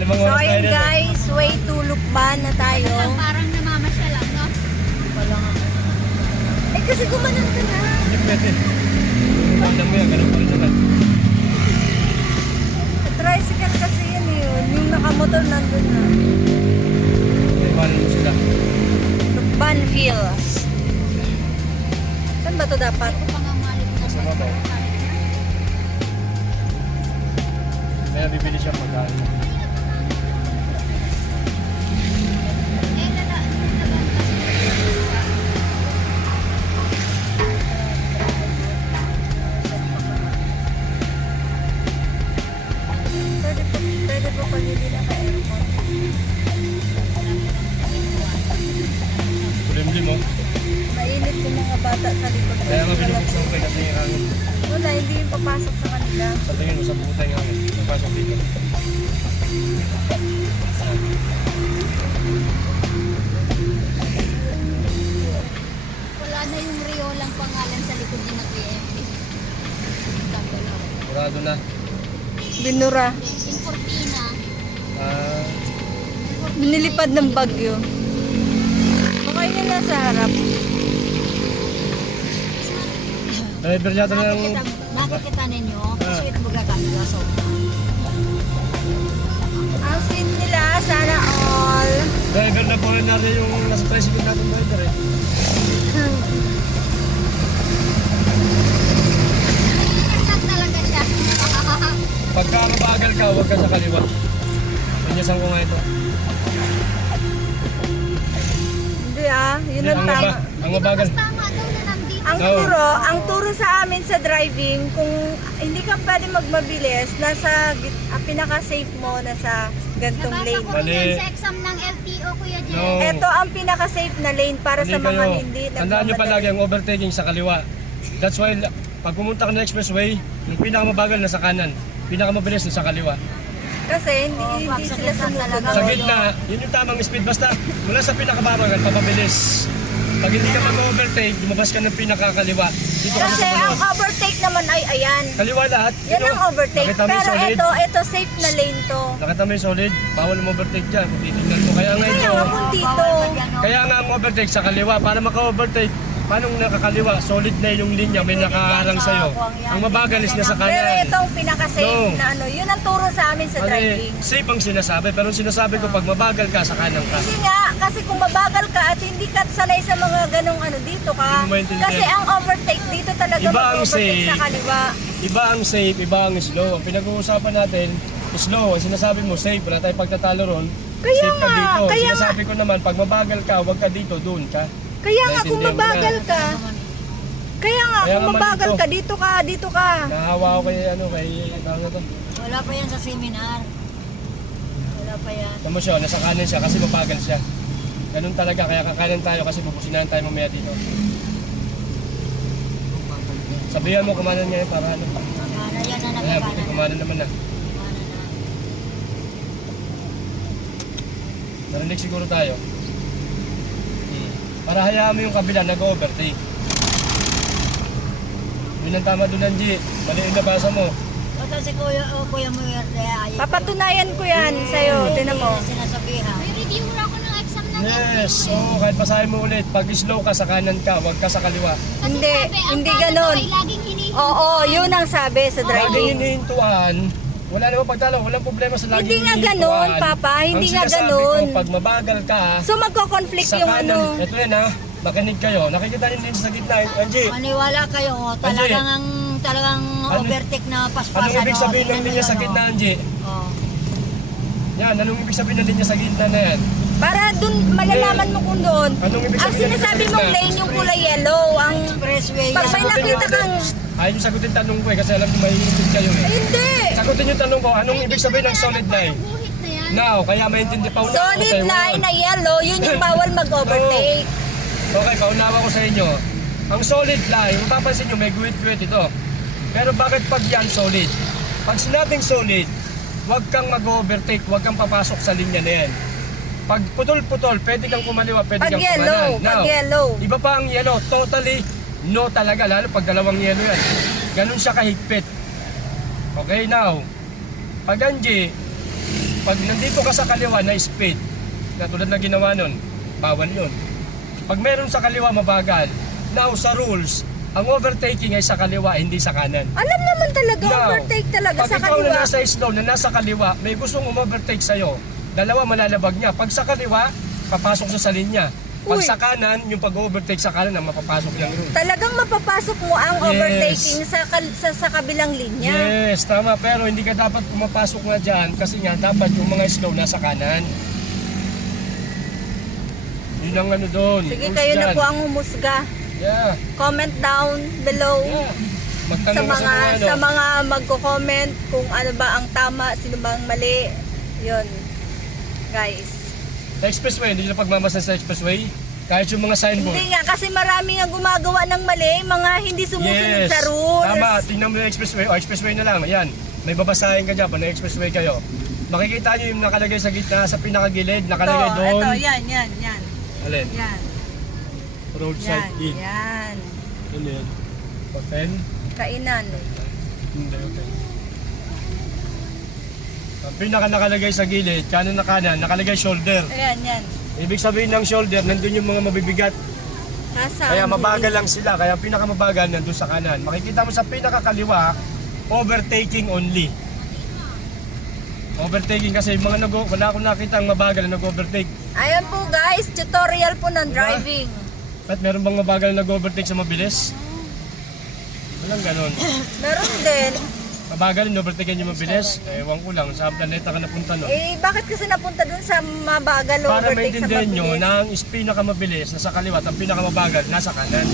Malimang So oras tayo ayun dito. guys, way to Lukban na tayo. Parang namamasyal lang, no? Eh kasi gumanon ka na. Hindi pwede. Alam mo yan, ganun pa rin naman. Tricycle kasi yun yun. Yung nakamotor nandun na. Eh, paano mo sila? Lukban Hills. Saan ba to dapat? Ito pang ang malit na Sa babaw. Kaya bibili siya pagkain. Pwede po pag-ibili na ka aircon. Kulimlim mo. Mainit yung mga bata sa likod. Kaya nga binubuksan ko kasi yung hangin. Wala, hindi yung papasok sa kanila. Sa tingin mo, sa puta yung hangin. Napasok dito. Wala na yung Rio lang pangalan sa likod ni na KMP. Murado na. Binura. Yung Cortina. Ah, Binilipad ng bagyo. Baka yun na sa harap. driver yata na yung... Nakikita ninyo, sweet buga kanila so. Ang sweet nila, sana all. Driver na po rin natin yung nasa tricycle natin driver eh. Nagtat talaga siya. Pagka mabagal ka, huwag ka sa kaliwa. Pinyasan ko nga ito. Hindi yun Hindi, ang tama. ang mabagal. Tama daw na nandito. Ang turo sa amin sa driving, kung hindi ka pwede magmabilis, nasa pinaka-safe mo, nasa gantong Nabasa lane. ko Mali. yan sa exam ng LTO, Kuya Jen. No. Ito ang pinaka-safe na lane para sa mga kayo. hindi Tandaan nyo palagi ang overtaking sa kaliwa. That's why pag pumunta ka ng expressway, yung pinakamabagal na sa kanan, pinakamabilis na sa kaliwa. Kasi hindi sila sumusunod. Sa gitna, yun yung tamang speed. Basta mula sa pinakababagal, papabilis. Pag hindi ka mag-overtake, lumabas ka ng pinakakaliwa. Dito ka na Kasi sa ang sunod. overtake naman ay ayan. Kaliwa lahat. Yan ang overtake. Nakita mo yung Pero solid? ito safe na lane to. Nakita mo yung solid? Bawal mo overtake dyan. Kung titignan mo. Kaya nga Kaya ito. nga kung dito. Kaya nga ang overtake sa kaliwa. Para maka-overtake, paano nakakaliwa? Solid na yung linya. May nakaharang sa'yo. Ang mabagal is nasa Pero kanan. itong pinaka-safe No. na ano, yun ang turo sa amin sa driving. Safe ang sinasabi. Pero ang sinasabi ko, pag mabagal ka, sa kanan ka. Kasi nga, kasi kung mabagal ka at hindi ka sanay sa mga ganong ano, dito ka. Hindi mo maintindihan. Kasi ang overtake, dito talaga Iba ang mag-overtake safe. sa kaliwa. Iba ang safe, iba ang slow. Ang pinag-uusapan natin, slow. Ang sinasabi mo, safe. Wala tayong pagtatalo ron. Kaya Safe ka nga, dito. kaya Sinasabi ko naman, pag mabagal ka, huwag ka dito, doon ka. Kaya nga, kung Naintindihan mo mabagal na. ka, kaya nga, Kaya kung nga mabagal dito. ka, dito ka. Nahawa ako kay, ano to. Wala pa yan sa seminar. Wala pa yan. Tama siya, nasa kanan siya kasi mabagal siya. Ganun talaga, kaya kakanan tayo kasi pupusinahan tayo mamaya dito. Sabihan mo, kumanan niya para ano. Sana yan na Kaya, nagkakanan. kumanan naman na. Narinig siguro tayo. Para hayaan mo yung kabila, nag-overtake. Yun ang tama doon, Angie. Mali yung nabasa mo. Ito si Kuya Muerte. Papatunayan ko yan sa'yo, tinan mo. Sinasabihan. May review ako ng exam ng Yes, oo, kahit pasahin mo ulit. Pag slow ka, sa kanan ka, huwag ka sa kaliwa. Hindi, hindi ganon. Laging hinihingi. Oo, yun ang sabi sa Laging driving. hinihintuan, wala namang pagtalo, walang problema sa laging Hindi nga hinihintuan. ganon, Papa, hindi Ang nga sinasabi ganon. ko, pag mabagal ka, So magko-conflict sa yung kanan, ano. ito yan ha, makinig kayo. Nakikita niyo din sa gitna, Angie. Maniwala kayo, talagang overtake na paspasan. Anong ibig sabihin ng linya sa gitna, Angie? Oh. Yan, anong ibig sabihin ng linya sa gitna na yan? Para dun malalaman mo kung doon. Anong ibig Ang sabihin ng sinasabi linya sa mong gitna? lane yung kulay yellow. Ang Expressway Pag yan. may nakita kang... Ayaw niyo sagutin tanong ko eh, kasi alam niyo mahihinig kayo eh. Hindi! Sagutin yung tanong ko, anong ibig sabihin ng solid line? Buhit na yan. Now, kaya maintindihan pa ulit ako Solid sa'yo line ngayon. na yellow, yun yung bawal mag-overtake. Okay, paunawa ko sa inyo. Ang solid line, mapapansin nyo, may guwit-guwit ito. Pero bakit pag yan solid? Pag sinabing solid, huwag kang mag-overtake, huwag kang papasok sa linya na yan. Pag putol-putol, pwede kang kumaliwa, pwede Pag kang yellow, kumanan. pag yellow. Iba pa ang yellow, totally no talaga, lalo pag dalawang yellow yan. Ganun siya kahigpit. Okay, now, pag Angie, Pag nandito ka sa kaliwa na speed, na tulad na ginawa nun, bawal yun. Pag meron sa kaliwa mabagal, now sa rules, ang overtaking ay sa kaliwa, hindi sa kanan. Alam naman talaga, Now, overtake talaga pag sa ikaw kaliwa. na nasa slow, na nasa kaliwa, may gustong umovertake sa'yo, dalawa malalabag niya. Pag sa kaliwa, papasok siya sa linya. Pag Uy. sa kanan, yung pag-overtake sa kanan, ang mapapasok niyang route. Talagang mapapasok mo ang Yes. overtaking sa kabilang linya. Yes, tama. Pero hindi ka dapat pumapasok nga dyan kasi nga dapat yung mga slow nasa kanan. Yun ang ano doon. Sige, rules kayo na dyan. po ang humusga. Yeah. Comment down below Yeah. sa Magtanong ka mga ano. sa mga magko-comment kung ano ba ang tama, sino ba ang mali. 'Yon. Guys. Sa expressway, hindi nila pagmamasan sa expressway. Kahit yung mga signboard. Hindi nga kasi marami ang gumagawa ng mali, mga hindi sumusunod sa rules. Tama. Tingnan mo yung expressway. O, expressway na lang. Ayan. May babasahin ka dyan. Pag na-expressway kayo. Makikita nyo yung nakalagay sa gitna, sa pinakagilid. Nakalagay doon. Ito, yan. Alin? Yan. Roadside in. Yan. Ano yun? Hotel? Kainan. Hindi, okay. Ang pinaka nakalagay sa gilid, kanan na kanan, nakalagay shoulder. Ayan, yan. Ibig sabihin ng shoulder, nandun yung mga mabibigat. Kaya mabagal lang sila. Kaya ang pinakamabagal nandun sa kanan. Makikita mo sa pinakakaliwa, overtaking only. Overtaking kasi yung mga wala akong nakita ang mabagal na nag-overtake. Ayan po guys, tutorial po ng driving. At meron bang mabagal na nag-overtake sa mabilis? Walang ganon. Meron din. Mabagal yung overtake yung mabilis? Ewan ko lang, sa planeta ka napunta nun. Bakit kasi napunta dun sa mabagal Para overtake sa maintindihan nyo mabilis? na ang pinakamabilis na sa kaliwa at ang pinakamabagal nasa kanan.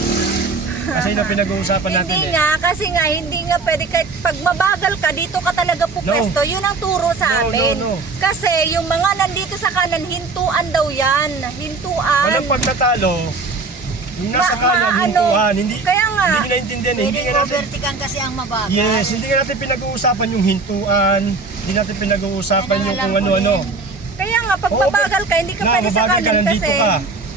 Kasi yun ang pinag-uusapan natin Hindi eh. nga, kasi nga hindi nga pwede kahit pag mabagal ka, dito ka talaga pupwesto. Yun ang turo sa No, amin. no. Kasi yung mga nandito sa kanan, hintuan daw yan. Hintuan. Walang pagtatalo, yung nasa Ma- kanan, ma- hintuan. Hindi, Kaya nga. hindi nyo naintindihan eh. Hindi Pwede nga natin, overtikan kasi ang mabagal. yes, hindi nga natin pinag-uusapan yung hintuan. Hindi natin pinag-uusapan yung kung ano-ano. Kaya nga, pag mabagal ka, hindi ka pwede sa mabagal ka, kanan nandito kasi. ka.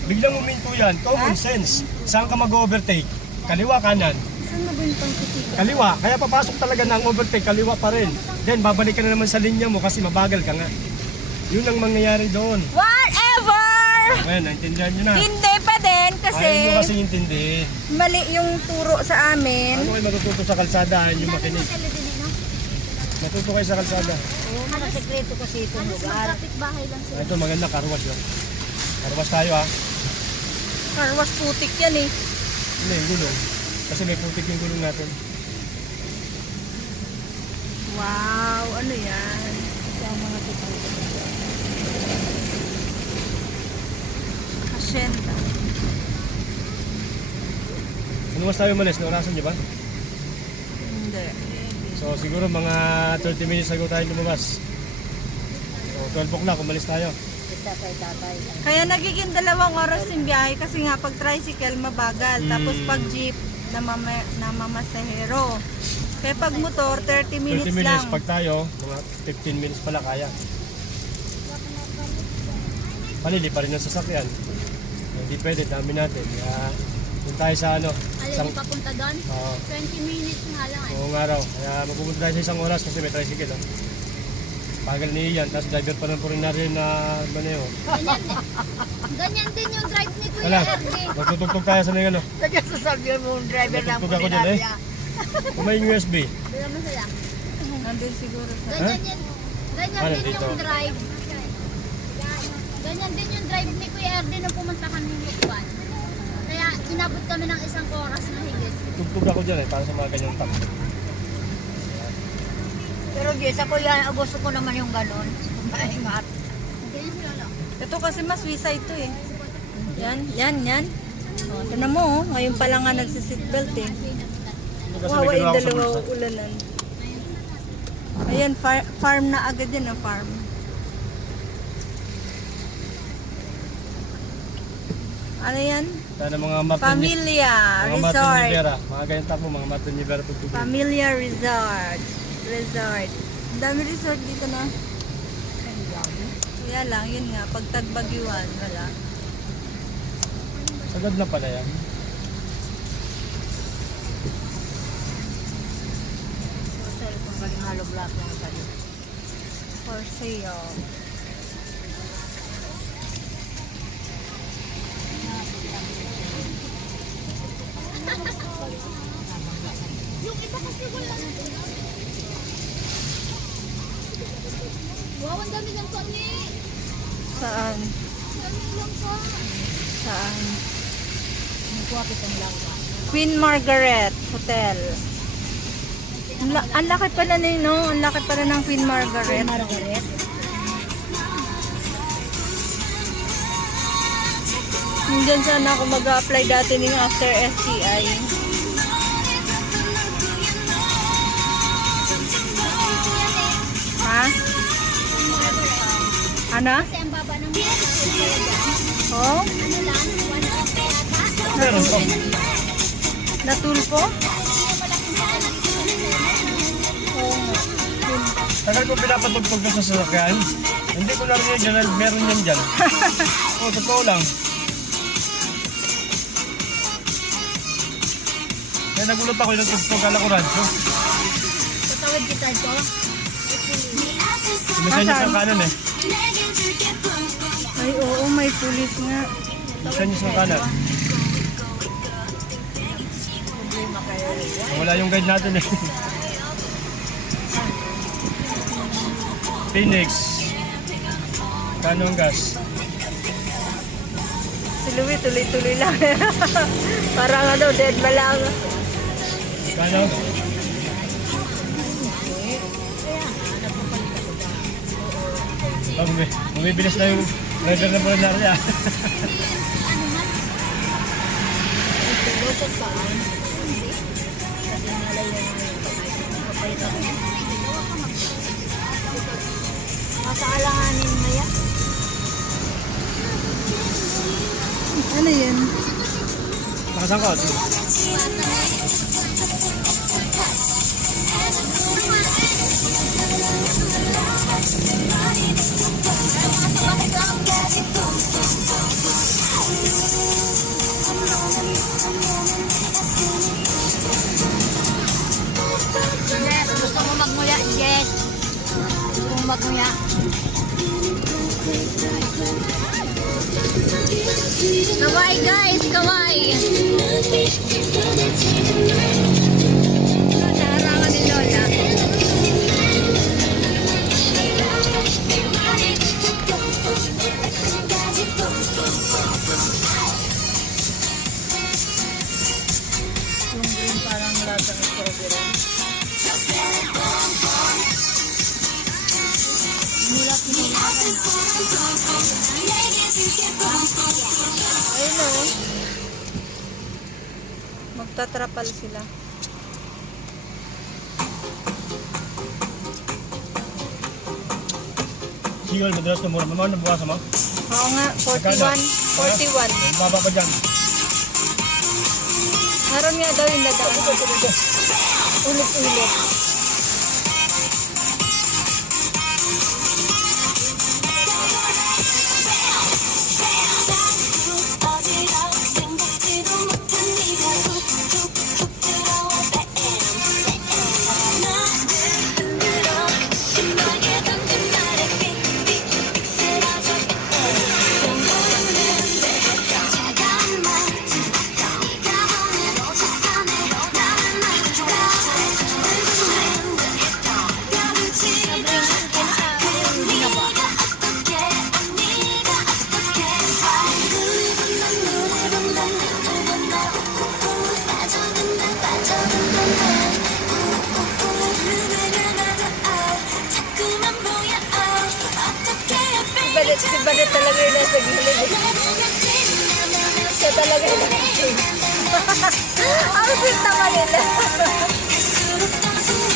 Biglang uminto yan, common sense. Saan ka mag-overtake? Kaliwa, kanan. Saan mo ba yung pangkitika? Kaliwa, kaya papasok talaga na ang overtake, kaliwa pa rin. Then babalik ka na naman sa linya mo kasi mabagal ka nga. Yun ang mangyayari doon. Whatever! Ayan, naintindihan nyo na. Hindi pa din kasi Ayaw nyo kasi intindihin. mali yung turo sa amin. Ano kayo matututo sa kalsada, yung makinig. Matuto kayo sa kalsada. Oo, mga sekreto kasi itong lugar. Traffic bahay lang sila. Ito maganda, karwas yun. Karwas tayo ha. Karwas putik yan eh. Hindi, yung gulong. Kasi may putik yung gulong natin. Wow, ano yan? Yung mga tukay. Hacienda. Ano mas tayo umalis? Naurasan nyo ba? Hindi. So siguro mga 30 minutes ago tayo lumabas. So 12 o'clock, umalis tayo. Tatay. Kaya nagiging 2 oras yung biyahe kasi nga pag tricycle mabagal. Tapos pag jeep namamasahero. Kaya pag motor 30 minutes, 30 minutes, lang. pag tayo, mga 15 minutes pala kaya. Palili pa rin ang sasakyan. Hindi pwede, dami natin. Kaya kung tayo sa ano, Alin papunta doon? Oo. 20 minutes nga lang eh. buong araw. Kaya magpupunta tayo sa isang oras kasi may tricycle. Oh. Pagal ni Ian, tapos driver pa ng purin natin na Baneo. Ganyan din yung drive ni Kuya Wala, RD. magtutugtog tayo sa may ano. Nagsasabihan mo yung driver ng Matutugtog ako dyan eh. Kung may USB. Bila mo sila. Nandun siguro sa... Ganyan yan. Ganyan Ano, din dito? yung drive. Ganyan din yung drive ni Kuya RD nung pumunta kami ng Lukban. Kaya inabot kami ng 1 oras na higit. Tugtog ako dyan eh, para sa mga ganyang tak. Pero Jess, ako yan, gusto ko naman yung ganon. Maingat. Ganyan sila lang. Ito kasi mas suicide to eh. Yan. O, tinan mo, ngayon pa lang nga nagsiseatbelt eh. Kasi Wawa may yung ginawa ko sa dalawa bulsa. ulanan. Ayan, farm na agad yan, farm. Ano yan? Sana mga Martin Familia mga Martin Resort. Rivera. Mga ganyan tak mo, mga Martin Rivera tugtog. Familia Resort. Ang dami resort dito na. Kaya lang, yun nga, pag tagbagyuan, wala. Sagad na pala yan. Hotel kung galing hollow block lang sa dito. For sale. Yung iba kasi wala. Wow, ang dami ng kami. Saan? Ang dami lang po. Saan? Nagwapit ang langka. Queen Margaret Hotel. Ang laki pala na yun, no? Ang laki pala ng Queen Margaret. Margaret. Diyan sana ako mag-apply dati ng after SCI. Ha? Ano? Kasi ang baba ng mga Oh? ano lang, 1 yata. Meron po. Natulpo? Oo nga. Tagal ko pinapatugtog na sa sasakyan. Hindi ko narinig dyan, meron yan dyan. Oo, totoo lang. Kaya nagulat ako yung nagtugtog, kala ko radyo. Tatawid kita ito. Sumisan yung kanan eh. Ay, oo, may pulis nga. Sumisan yung kanan. Wala yung guide natin eh. Phoenix. Kanong gas. Si Louie, tuloy-tuloy lang. Parang ano, dead ba lang. Kano? Bumibilis na yung driver na Polinaria. Lusot pa. Kasi nalayo na yung papalitan. Masaalanganin na yan. Ano yun? Nakasangkot. Gusto mo magmuya? Yes. Gusto mo magmuya? Kawai guys, kawai. Naharangan ni Lola. Yung green parang lasa ng strawberry. Ayun o. Magtatrapal sila. Siyol, madalas na mura. Mama, nabukasan mo? Oo nga, 41. 41. Baba pa dyan. Meron nga daw yung dadaan. Ulit-ulit. Si Badet talaga yung nasa gilid. Siya talaga yung nasa gilid. Ang sweet naman nila.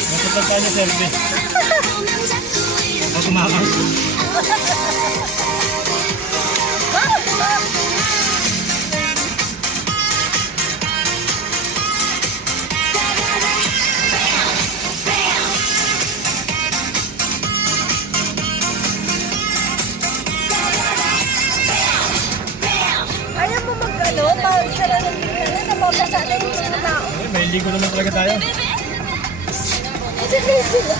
Nasipag tayo niya, Selby. O tumakas. Ayaw mo mag-ano, mag-sara ng bintana, napapasa na yung mga tao. Ay, may ligo naman talaga tayo. Kasi sila.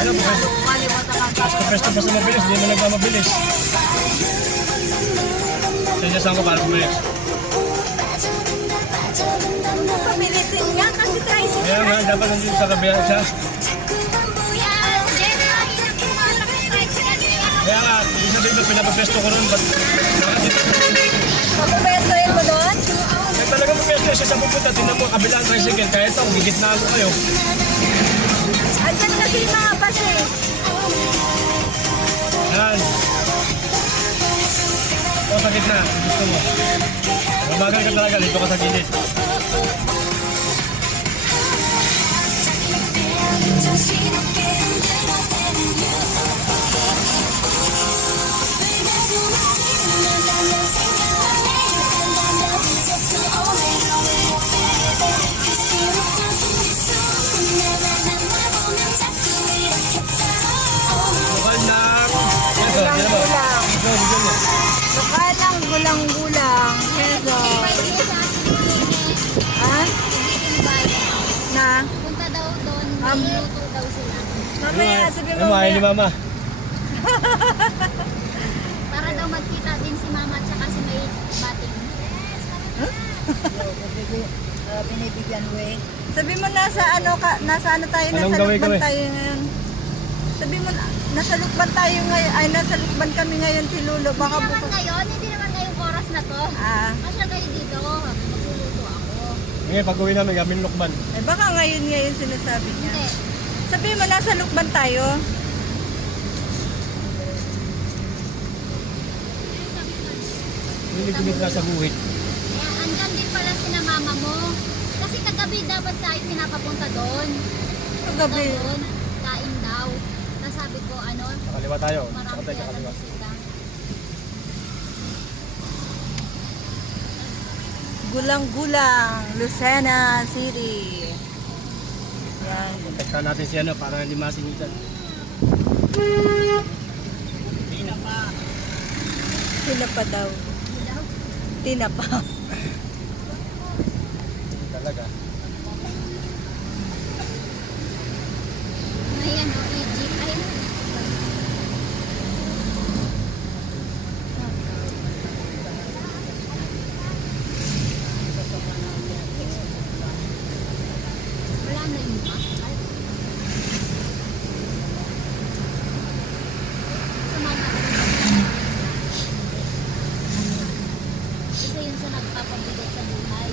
Ano ba? Pwesto pa sa mabilis, hindi mo nagmamabilis. Sinyasan ko para bumilis. Pabilisin nga kasi tricycle. Kaya nga, dapat nandun sa kabila siya. Kuya, Jen, hirap pumasok ng tricycle. Kaya nga, ibig sabihin ko, pinapapwesto ko ron. Ba't nakakita? Papubestoin mo doon? Kaya talaga mapwesto siya sa pupunta. Tingnan mo, kabila ang tricycle. Kaya ito, gigit na ako kayo. Andyan kasi yung mga bus eh. Yan. O, sa gitna. Gusto mo. Mabagal ka talaga. Dito ka sa gilid. Lokal ng... Yan, so, tignan mo. Gulang-gulang. Ito, bigyan mo. Lokal ng gulang-gulang. Peso. Ha? Na? Punta daw doon, Um, may luto daw sila. Mamaya, sabi Ano mo mo, ayaw ni mama. Para daw magkita din si mama at saka si may bating. Binibigyan way. Sabi mo nasa ano ka, nasa ano tayo, Anong nasa gawin lukban kami? tayo ngayon. Sabi mo nasa lukban tayo ngayon, ay nasa lukban kami ngayon si Lulo. Baka Hindi naman bukas. ngayon, hindi naman ngayong oras na to. Ah, Masya kayo dito, magluluto ako. Ngayon, pag-uwi namin, gamin lukban. eh baka ngayon sinasabi niya. Hindi. Sabi mo nasa lukban tayo. Hindi kumit na sa guhit. Kaya andyan din pala sina mama mo. Kasi kagabi dapat tayo pinapapunta doon. Kagabi. Doon, kain daw. Tapos sabi ko, ano, Sa kaliwa tayo. Sa marami tayo sa yata kaliwa. bisita. Gulang-gulang, Lucena City. Yan. Kontaktan natin si ano para hindi masinitan. Tinapa daw. Tinapa. Talaga. Ayan, oh, may jeep. Ayun. Wala na yun pa. Sumama na rin. Isa yun sa nagpapabigat sa buhay.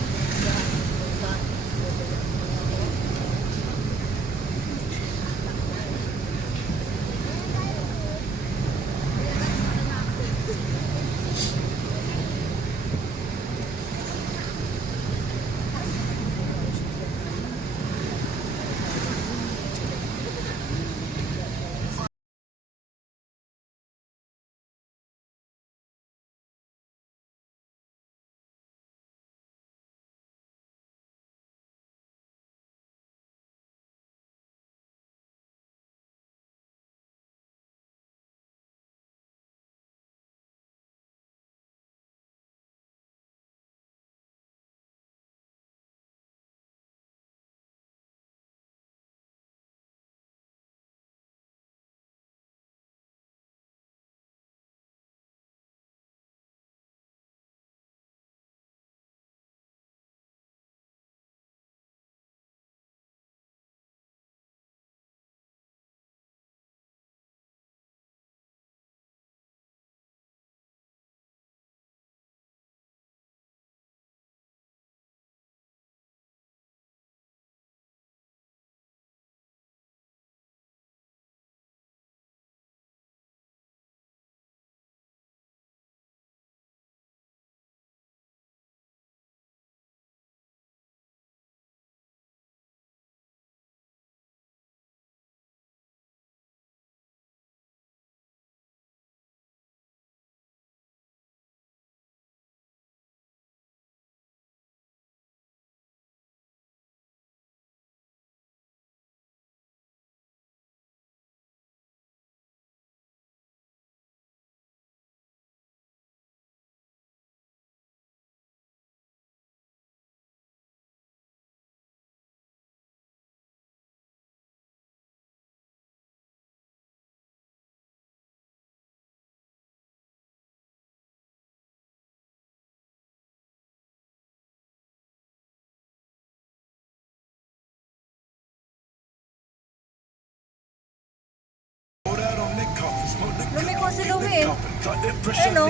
Lumiko si Louie. Ano?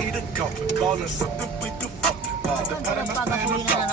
Pag pagabuhin na lang